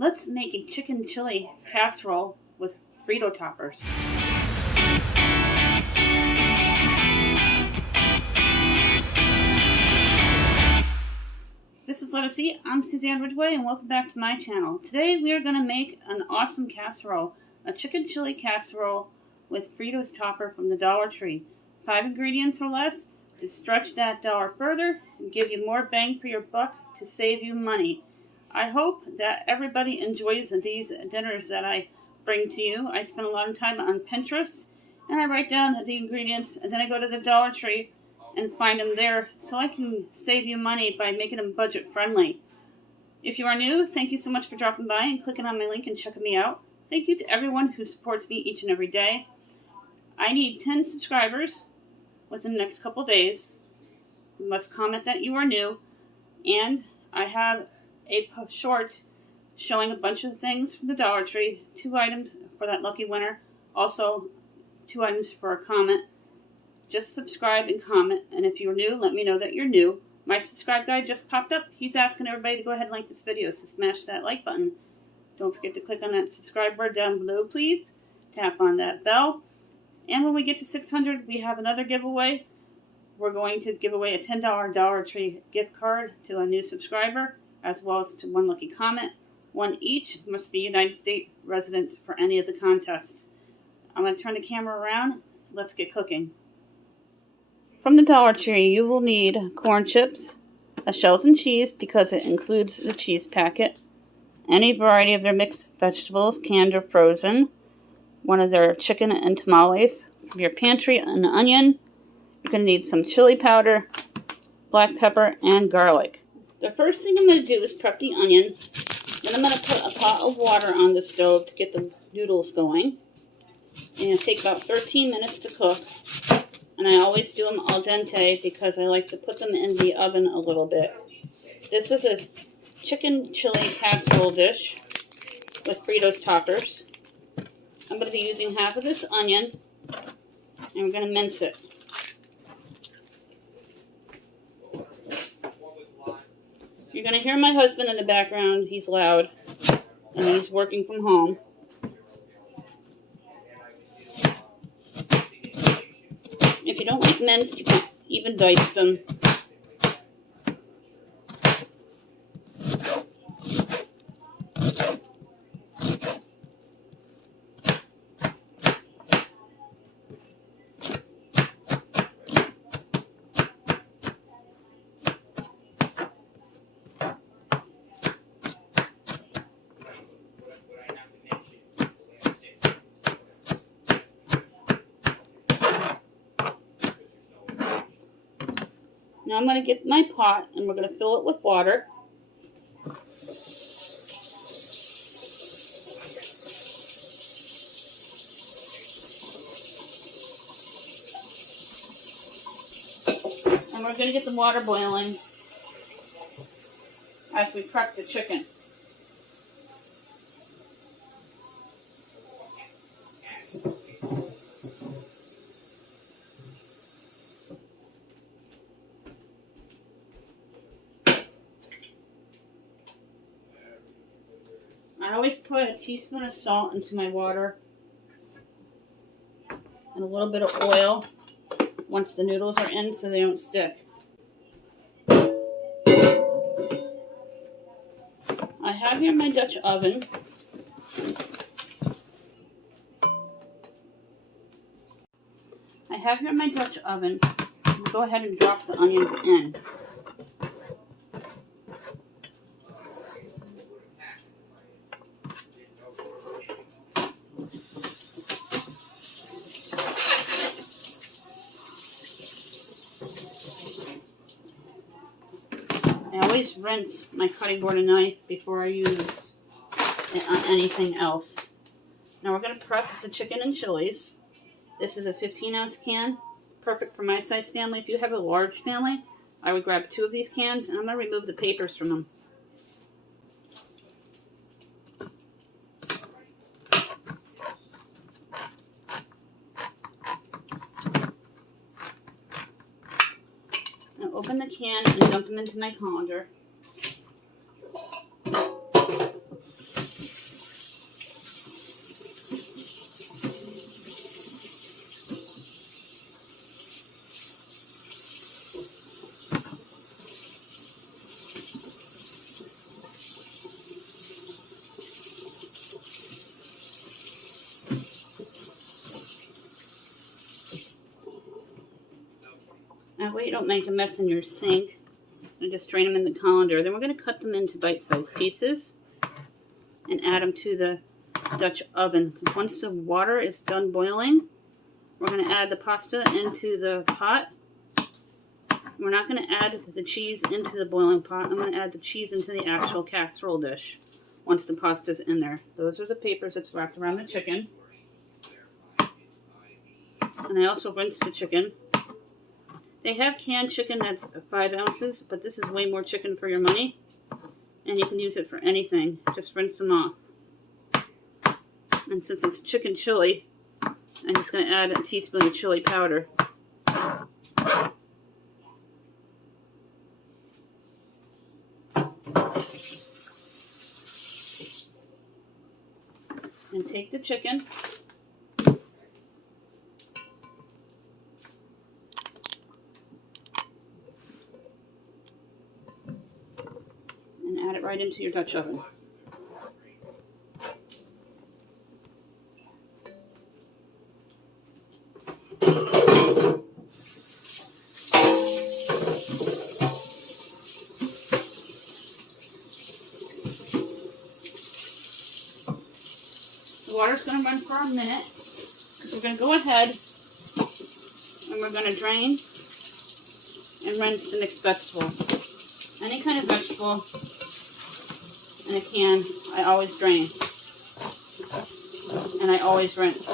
Let's make a chicken chili casserole with Frito toppers. This is Let Us Eat. I'm Suzanne Ridgway and welcome back to my channel. Today we are going to make an awesome casserole, a chicken chili casserole with Frito's topper from the Dollar Tree. 5 ingredients or less to stretch that dollar further and give you more bang for your buck to save you money. I hope that everybody enjoys these dinners that I bring to you. I spend a lot of time on Pinterest and I write down the ingredients and then I go to the Dollar Tree and find them there so I can save you money by making them budget friendly. If you are new, thank you so much for dropping by and clicking on my link and checking me out. Thank you to everyone who supports me each and every day. I need 10 subscribers within the next couple days. You must comment that you are new, and I have a short showing a bunch of things from the Dollar Tree, 2 items for that lucky winner, also 2 items for a comment. Just subscribe and comment, and if you're new, let me know that you're new. My subscribe guy just popped up. He's asking everybody to go ahead and like this video, so smash that like button. Don't forget to click on that subscribe button down below, please. Tap on that bell. And when we get to 600, we have another giveaway. We're going to give away a $10 Dollar Tree gift card to a new subscriber, as well as to 1 lucky comment. 1 each must be United States residents for any of the contests. I'm going to turn the camera around. Let's get cooking. From the Dollar Tree, you will need corn chips, a shells and cheese because it includes the cheese packet, any variety of their mixed vegetables, canned or frozen, 1 of their chicken and tamales, from your pantry, an onion. You're going to need some chili powder, black pepper, and garlic. The first thing I'm going to do is prep the onion. Then I'm going to put a pot of water on the stove to get the noodles going. And it'll take about 13 minutes to cook. And I always do them al dente because I like to put them in the oven a little bit. This is a chicken chili casserole dish with Frito's toppers. I'm going to be using half of this onion, and we're going to mince it. You're going to hear my husband in the background. He's loud, and he's working from home. If you don't like minced, you can even dice them. Now I'm going to get my pot and we're going to fill it with water. And we're going to get the water boiling as we prep the chicken. I always put a teaspoon of salt into my water and a little bit of oil once the noodles are in so they don't stick. I have here my Dutch oven. Go ahead and drop the onions in. I always rinse my cutting board and knife before I use it on anything else. Now we're going to prep the chicken and chilies. This is a 15-ounce can, perfect for my size family. If you have a large family, I would grab 2 of these cans, and I'm going to remove the papers from them. Now open the can and dump them into my colander. you don't make a mess in your sink. And just drain them in the colander. Then we're going to cut them into bite-sized pieces and add them to the Dutch oven. Once the water is done boiling, we're going to add the pasta into the pot. We're not going to add the cheese into the boiling pot. I'm going to add the cheese into the actual casserole dish once the pasta's in there. Those are the papers that's wrapped around the chicken. And I also rinsed the chicken. They have canned chicken that's 5 ounces, but this is way more chicken for your money. And you can use it for anything. Just rinse them off. And since it's chicken chili, I'm just going to add a teaspoon of chili powder. And take the chicken. And add it right into your Dutch oven. The water's going to run for a minute, because we're going to go ahead and we're going to drain and rinse the mixed vegetables. Any kind of vegetable in a can, I always drain. And I always rinse.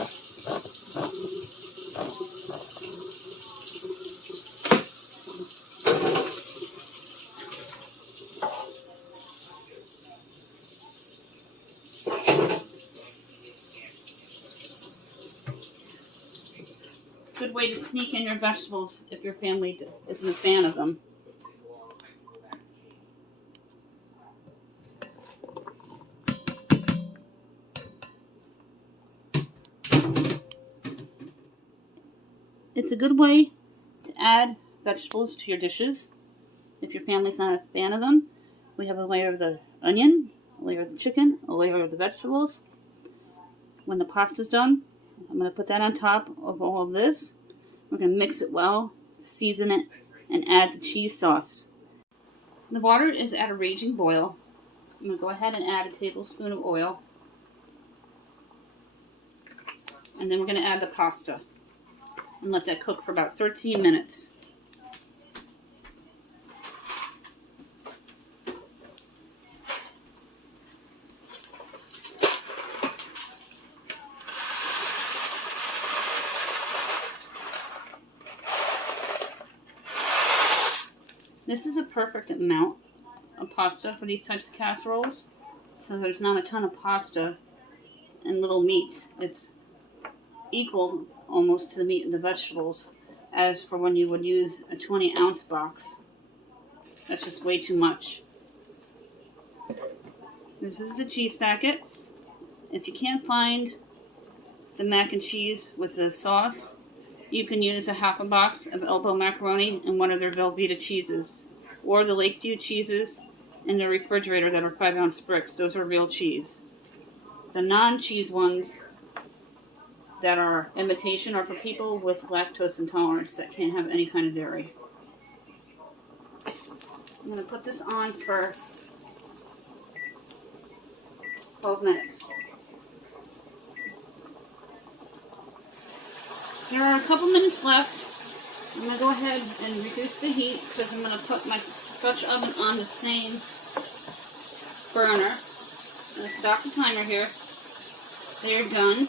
Good way to sneak in your vegetables if your family isn't a fan of them. It's a good way to add vegetables to your dishes if your family's not a fan of them. We have a layer of the onion, a layer of the chicken, a layer of the vegetables. When the pasta's done, I'm going to put that on top of all of this. We're going to mix it well, season it, and add the cheese sauce. The water is at a raging boil. I'm going to go ahead and add a tablespoon of oil. And then we're going to add the pasta. And let that cook for about 13 minutes. This is a perfect amount of pasta for these types of casseroles. So there's not a ton of pasta and little meat. It's equal almost to the meat and the vegetables as for when you would use a 20-ounce box. That's just way too much. This is the cheese packet. If you can't find the mac and cheese with the sauce, you can use a half a box of elbow macaroni and one of their Velveeta cheeses, or the Lakeview cheeses in the refrigerator that are 5-ounce bricks. Those are real cheese. The non-cheese ones that are imitation are for people with lactose intolerance that can't have any kind of dairy. I'm going to put this on for 12 minutes. There are a couple minutes left. I'm going to go ahead and reduce the heat because I'm going to put my Dutch oven on the same burner. I'm going to stop the timer here. They're done.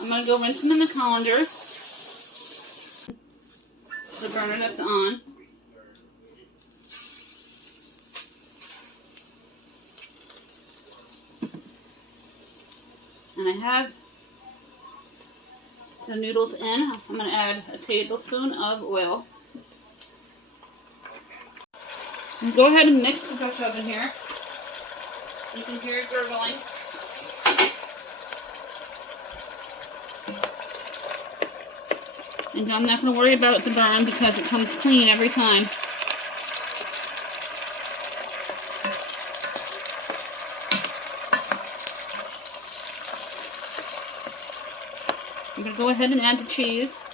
I'm going to go rinse them in the colander. The burner that's on. And I have the noodles in. I'm going to add a tablespoon of oil. And go ahead and mix the Dutch oven here. You can hear it gurgling. And I'm not going to worry about the burn because it comes clean every time. I'm going to go ahead and add the cheese.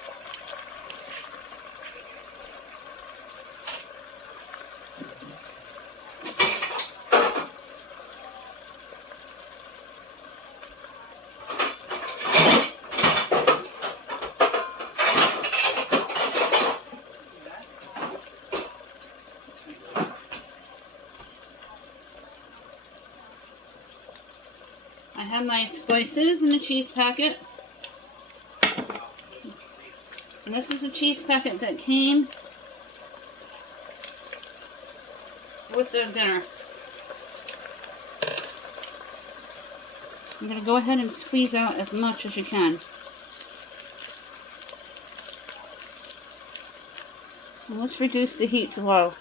I have my spices in the cheese packet. And this is a cheese packet that came with the dinner. I'm going to go ahead and squeeze out as much as you can. And let's reduce the heat to low.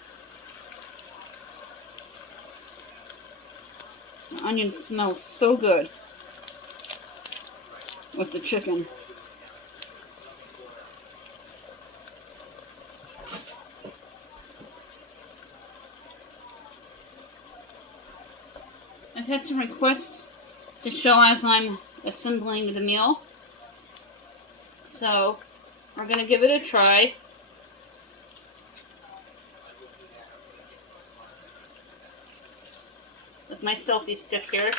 The onion smells so good with the chicken. I've had some requests to show as I'm assembling the meal, so we're going to give it a try. With my selfie stick here.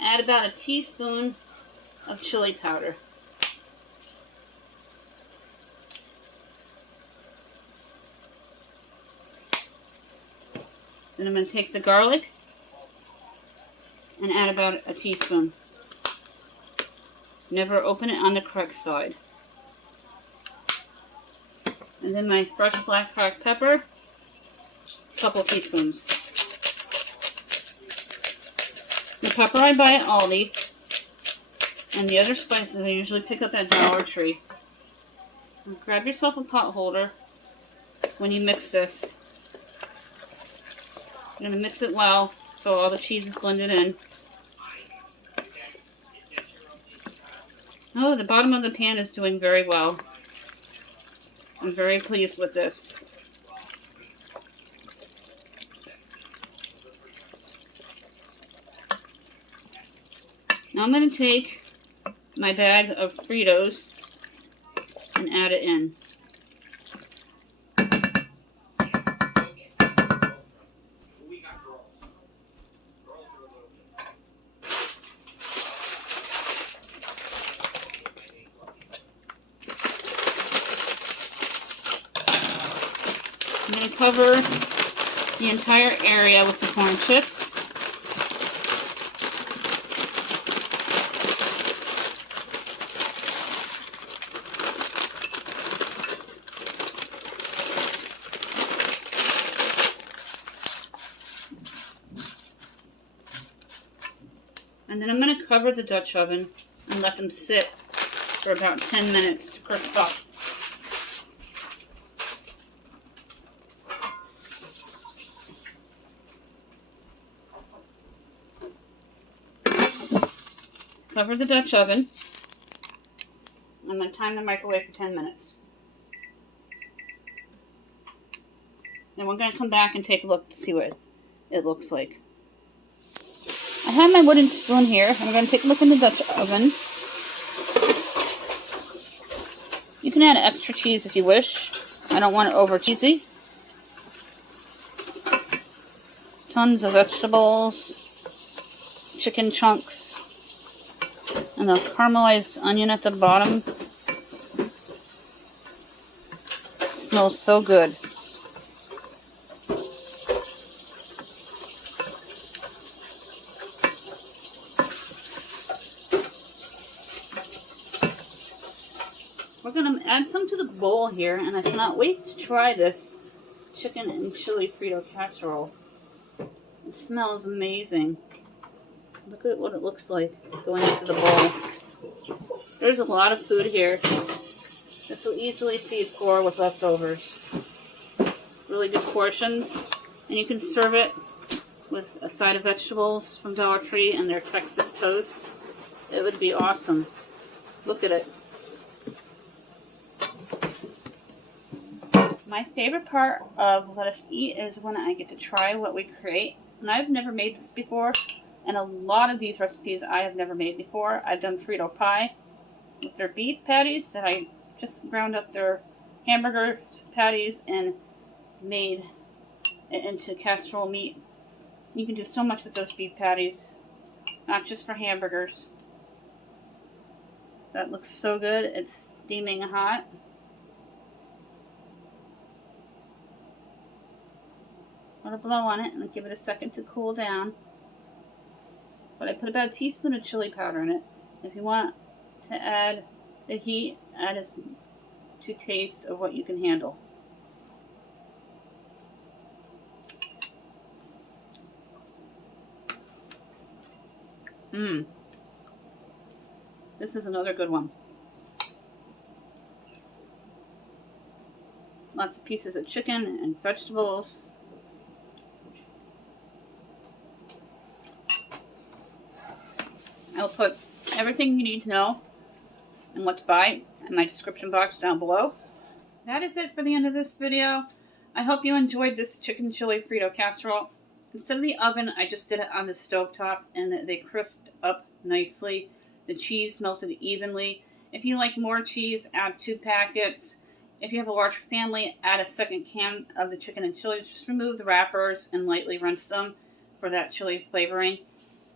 Add about a teaspoon of chili powder. Then I'm going to take the garlic and add about a teaspoon. Never open it on the correct side. And then my fresh black pepper, a couple teaspoons. The pepper I buy at Aldi, and the other spices I usually pick up at Dollar Tree. And grab yourself a pot holder when you mix this. You're going to mix it well so all the cheese is blended in. Oh, the bottom of the pan is doing very well. I'm very pleased with this. Now I'm going to take my bag of Fritos and add it in. I'm going to cover the entire area with the corn chips. And then I'm going to cover the Dutch oven and let them sit for about 10 minutes to crisp up. Cover the Dutch oven. I'm going to time the microwave for 10 minutes. Then we're going to come back and take a look to see what it looks like. I have my wooden spoon here. I'm going to take a look in the Dutch oven. You can add extra cheese if you wish. I don't want it over cheesy. Tons of vegetables, chicken chunks, and the caramelized onion at the bottom. It smells so good. We're going to add some to the bowl here, and I cannot wait to try this chicken and chili Frito casserole. It smells amazing. Look at what it looks like going into the bowl. There's a lot of food here. This will easily feed 4 with leftovers. Really good portions. And you can serve it with a side of vegetables from Dollar Tree and their Texas toast. It would be awesome. Look at it. My favorite part of Let Us Eat is when I get to try what we create And I've never made this before, and a lot of these recipes I have never made before. I've done Frito pie with their beef patties that I just ground up their hamburger patties and made it into casserole meat. You can do so much with those beef patties, not just for hamburgers. That looks so good. It's steaming hot. Let it blow on it and give it a second to cool down. But I put about a teaspoon of chili powder in it. If you want to add the heat, add as to taste of what you can handle. This is another good one. Lots of pieces of chicken and vegetables. I'll put everything you need to know and what to buy in my description box down below. That is it for the end of this video. I hope you enjoyed this chicken chili Frito casserole. Instead of the oven, I just did it on the stovetop and they crisped up nicely. The cheese melted evenly. If you like more cheese, add 2 packets. If you have a large family, add a second can of the chicken and chili. Just remove the wrappers and lightly rinse them for that chili flavoring.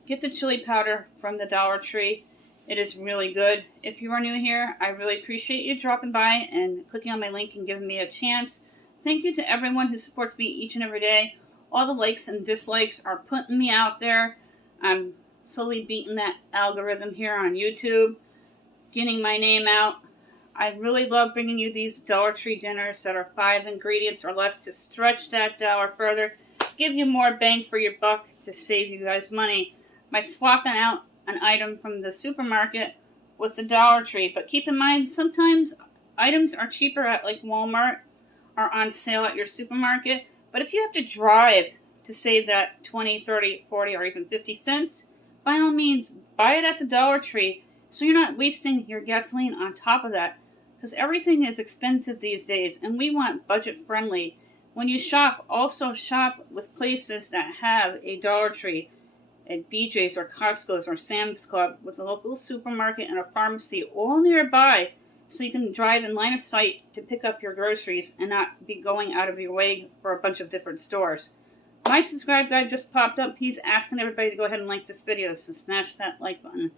Get the chili powder from the Dollar Tree. It is really good. If you are new here, I really appreciate you dropping by and clicking on my link and giving me a chance. Thank you to everyone who supports me each and every day. All the likes and dislikes are putting me out there. I'm slowly beating that algorithm here on YouTube, getting my name out. I really love bringing you these Dollar Tree dinners that are 5 ingredients or less to stretch that dollar further, give you more bang for your buck to save you guys money by swapping out an item from the supermarket with the Dollar Tree. But keep in mind, sometimes items are cheaper at like Walmart or on sale at your supermarket. But if you have to drive to save that 20, 30, 40, or even 50 cents, by all means, buy it at the Dollar Tree so you're not wasting your gasoline on top of that. Because everything is expensive these days, and we want budget-friendly. When you shop, also shop with places that have a Dollar Tree, at BJ's or Costco's or Sam's Club, with a local supermarket and a pharmacy all nearby, so you can drive in line of sight to pick up your groceries and not be going out of your way for a bunch of different stores. My subscribe guide just popped up. He's asking everybody to go ahead and like this video, so smash that like button.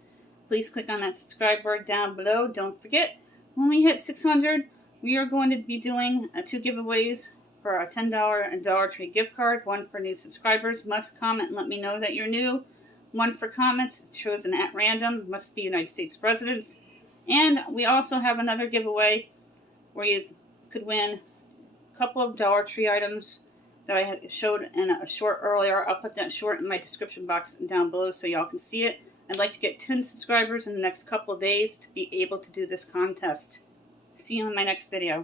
Please click on that subscribe word down below. Don't forget, when we hit 600, we are going to be doing 2 giveaways for a $10 and Dollar Tree gift card. One for new subscribers. Must comment and let me know that you're new. One for comments chosen at random. Must be United States residents. And we also have another giveaway where you could win a couple of Dollar Tree items that I showed in a short earlier. I'll put that short in my description box down below so y'all can see it. I'd like to get 10 subscribers in the next couple of days to be able to do this contest. See you in my next video.